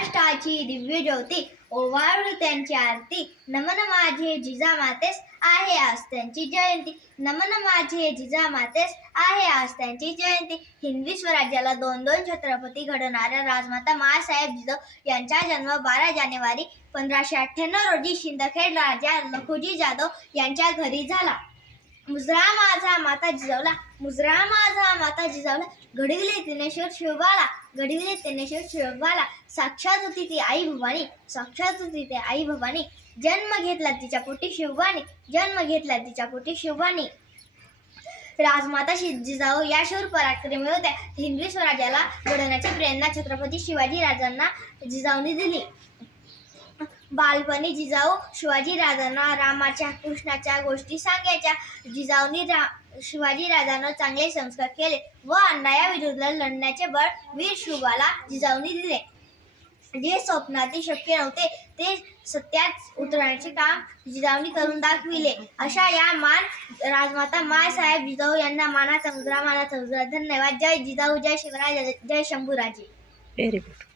महाराष्ट्राची दिव्य ज्योती ओवाळू त्यांची आरती. नमन माझे जिजामातेस आहे आज त्यांची जयंती. नमन माझे जिजामातेस आहे आज त्यांची जयंती. हिंदवी स्वराज्याला दोन छत्रपती घडवणाऱ्या राजमाता माँसाहेब जिजाऊ यांचा जन्म 12 जानेवारी 1598 रोजी सिंदखेड राजा लखुजी जाधव यांच्या घरी झाला. मुजरा माझा माता जिजाऊला, मुजरा माझा माता जिजाऊला, घडविले तिने शोध शिवबाला, घडविले तिने शोध शिवबाला. साक्षात होती ती आई भवानी, साक्षात होती ती आई भवानी. जन्म घेतला तिच्या पोटी शिवबानी, जन्म घेतला तिच्या पोटी शिवबानी. राजमाता जिजाऊ या शूर पराक्रमी होत्या. हिंदवी स्वराज्याला घडवण्याची प्रेरणा छत्रपती शिवाजी राजांना जिजाऊंनी दिली. बालपणी जिजाऊ शिवाजी राजांना रामाच्या कृष्णाच्या गोष्टी सांगायच्या. जिजाऊंनी शिवाजी राजांना चांगले संस्कार केले व अन्यायाविरुद्ध लढण्याचे बळ वीर शिवबाला जिजाऊंनी दिले. जे स्वप्नातील शक्य नव्हते ते सत्यात उतरवण्याचे काम जिजाऊंनी करून दाखविले. अशा या राजमाता माँसाहेब जिजाऊ यांना मानाचा मुजरा, मानाचा मुजरा. धन्यवाद. जय जिजाऊ, जय शिवराय, जय शंभूराजे. Very good.